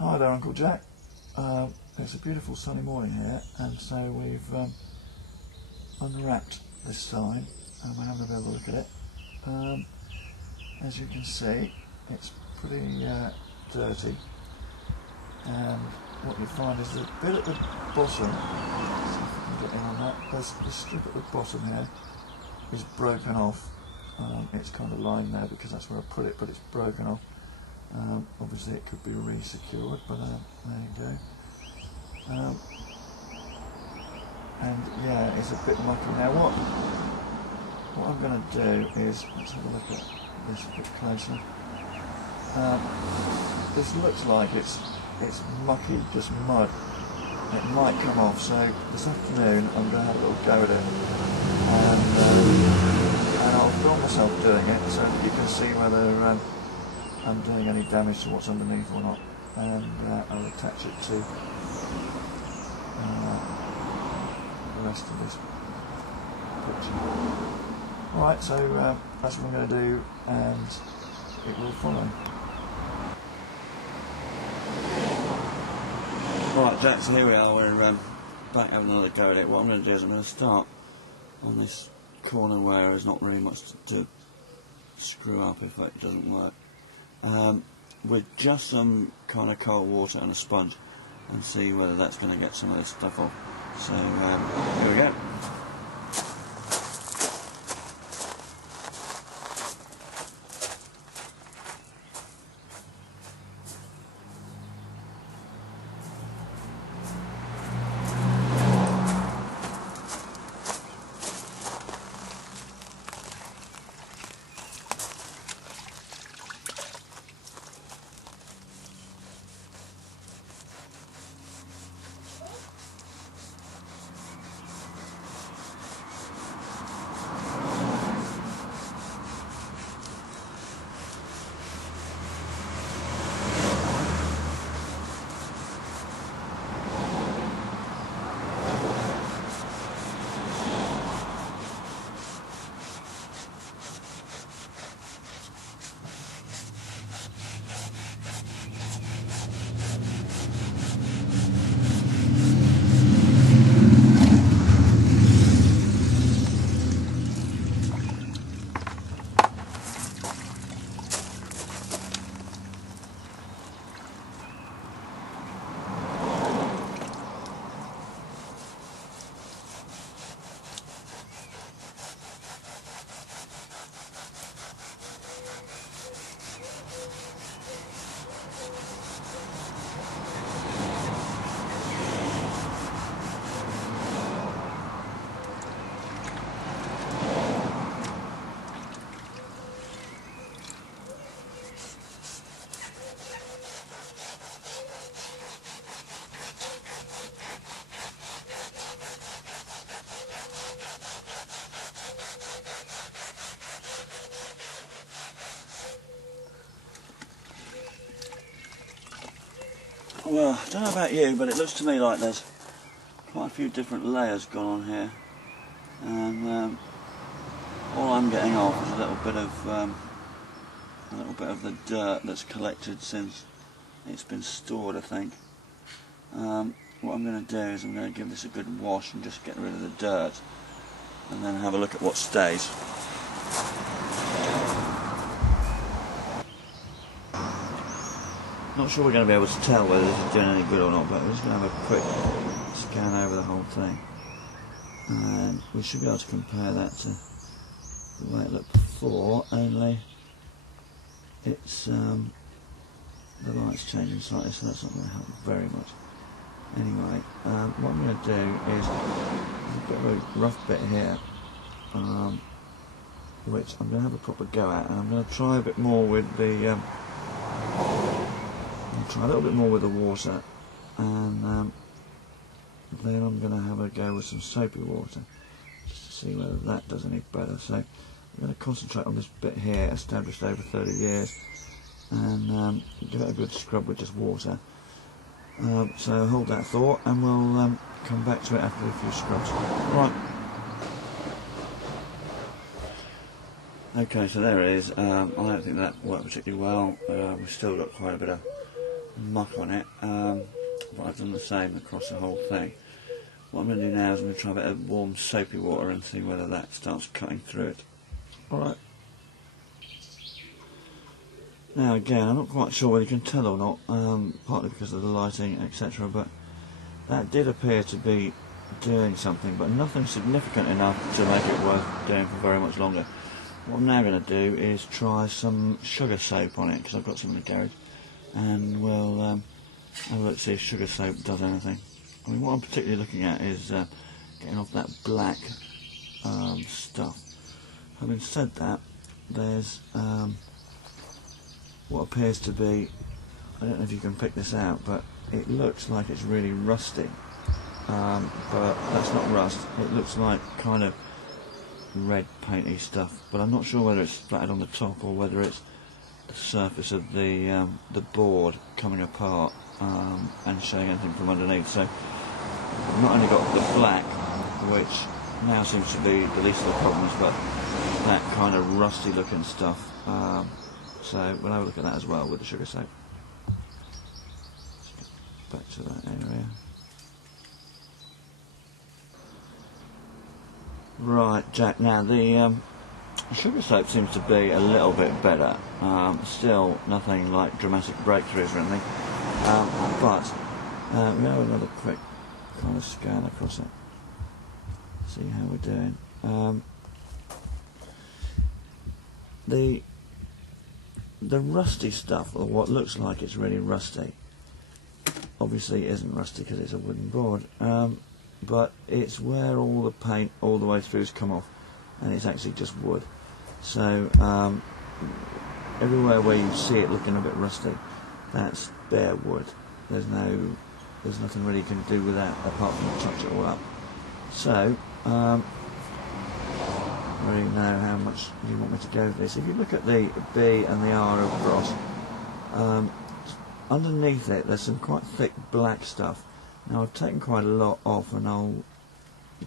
Hi there, Uncle Jack. It's a beautiful sunny morning here, and so we've unwrapped this sign and we're having a bit of a look at it. As you can see, it's pretty dirty, and what you find is the bit at the bottom, let's see if we can get in on that, there's the strip at the bottom here is broken off. It's kind of lying there because that's where I put it, but it's broken off. Obviously it could be re-secured, but there you go. And yeah, it's a bit mucky. Now what I'm going to do is, let's have a look at this a bit closer. This looks like it's mucky, just mud. It might come off, so this afternoon I'm going to have a little go at it, and I'll film myself doing it so that you can see whether I'm doing any damage to what's underneath or not, and I'll attach it to the rest of this picture. Alright, so that's what I'm going to do, and it will follow. Right, Jack, so here we are, we're back having another go at it. What I'm going to do is I'm going to start on this corner where there's not really much to screw up if it doesn't work. With just some kind of cold water and a sponge, and see whether that's going to get some of this stuff off. So here we go. Well, I don't know about you, but it looks to me like there's quite a few different layers gone on here, and all I'm getting off is a little bit of the dirt that's collected since it's been stored, I think. What I'm going to do is I'm going to give this a good wash and just get rid of the dirt, and then have a look at what stays. Not sure we're going to be able to tell whether this is doing any good or not, but we're just going to have a quick scan over the whole thing, and we should be able to compare that to the way it looked before, only it's the light's changing slightly, so that's not going to help very much. Anyway, what I'm going to do is there's a bit of a rough bit here, which I'm going to have a proper go at, and I'm going to try a bit more with the try a little bit more with the water, and then I'm going to have a go with some soapy water just to see whether that does any better. So I'm going to concentrate on this bit here, established over 30 years, and give it a good scrub with just water. So hold that thought, and we'll come back to it after a few scrubs. Right. Okay, so there it is. I don't think that worked particularly well. We've still got quite a bit of muck on it, but I've done the same across the whole thing. What I'm going to do now is I'm going to try a bit of warm soapy water and see whether that starts cutting through it. Alright. Now again, I'm not quite sure whether you can tell or not, partly because of the lighting, etc., but that did appear to be doing something, but nothing significant enough to make it worth doing for very much longer. What I'm now going to do is try some sugar soap on it, because I've got some in the garage, and we'll have a look to see if sugar soap does anything. I mean, what I'm particularly looking at is getting off that black stuff. Having said that, there's what appears to be, I don't know if you can pick this out, but it looks like it's really rusty, but that's not rust. It looks like kind of red painty stuff, but I'm not sure whether it's splattered on the top or whether it's the surface of the board coming apart and showing anything from underneath. So I've not only got the black, which now seems to be the least of the problems, but that kind of rusty looking stuff. So we'll have a look at that as well with the sugar soap. Back to that area. Right, Jack, now the sugar soap seems to be a little bit better. Still nothing like dramatic breakthroughs or anything. But we'll have another quick kind of scan across it. See how we're doing. The rusty stuff, or what looks like it's really rusty, obviously it isn't rusty because it's a wooden board, but it's where all the paint all the way through has come off, and it's actually just wood. So everywhere where you see it looking a bit rusty, that's bare wood. There's nothing really you can do with that apart from touch it all up. So I don't really know how much you want me to go with this. If you look at the B and the R of Bros, underneath it there's some quite thick black stuff. Now I've taken quite a lot off, and I'll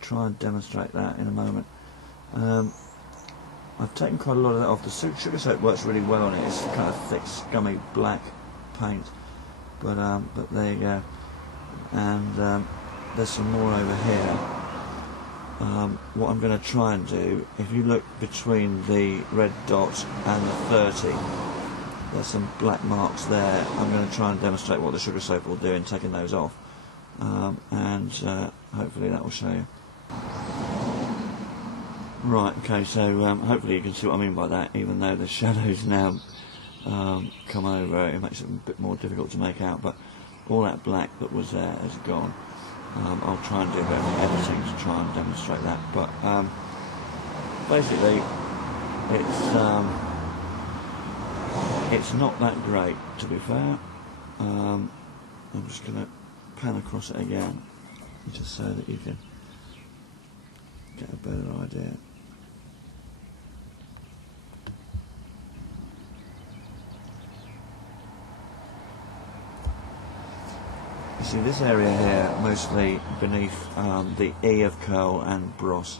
try and demonstrate that in a moment. I've taken quite a lot of that off. The sugar soap works really well on it. It's kind of thick, scummy black paint, but there you go. And there's some more over here. What I'm going to try and do, if you look between the red dot and the 30, there's some black marks there. I'm going to try and demonstrate what the sugar soap will do in taking those off, and hopefully that will show you. Right, okay, so hopefully you can see what I mean by that. Even though the shadows now come over, it makes it a bit more difficult to make out, but all that black that was there has gone. I'll try and do a bit of editing to try and demonstrate that, but basically it's not that great, to be fair. I'm just going to pan across it again, just so that you can get a better idea. You see this area here, mostly beneath the E of curl and Bros,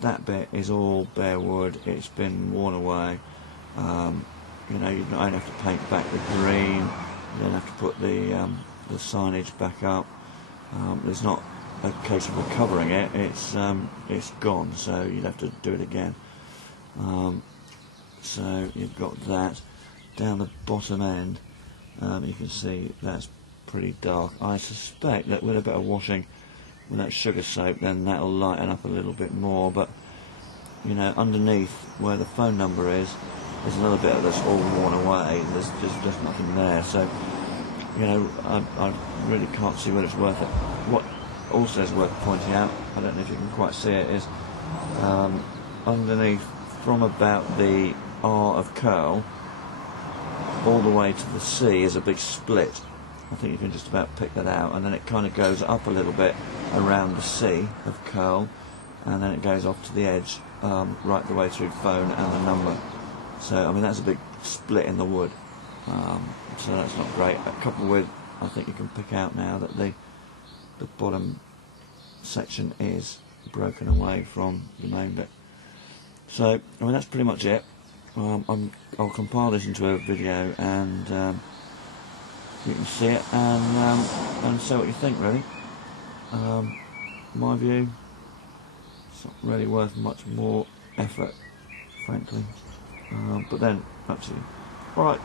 that bit is all bare wood. It's been worn away. You know, you don't only have to paint back the green, you don't have to put the signage back up. There's not a case of recovering it. It's gone, so you'd have to do it again. So you've got that. Down the bottom end, you can see that's pretty dark. I suspect that with a bit of washing with that sugar soap, then that'll lighten up a little bit more. But you know, underneath where the phone number is, there's another bit that's all worn away. There's just nothing there. So you know, I really can't see whether it's worth it. What also is worth pointing out, I don't know if you can quite see it, is underneath from about the R of curl all the way to the C is a big split. I think you can just about pick that out, and then it kind of goes up a little bit around the C of curl, and then it goes off to the edge right the way through phone and the number. So I mean, that's a big split in the wood, so that's not great. Coupled with, I think you can pick out now that the bottom section is broken away from the main bit. So I mean, that's pretty much it. I'll compile this into a video and you can see it and say what you think, really. My view, it's not really worth much more effort, frankly. But then, up to you. Alright.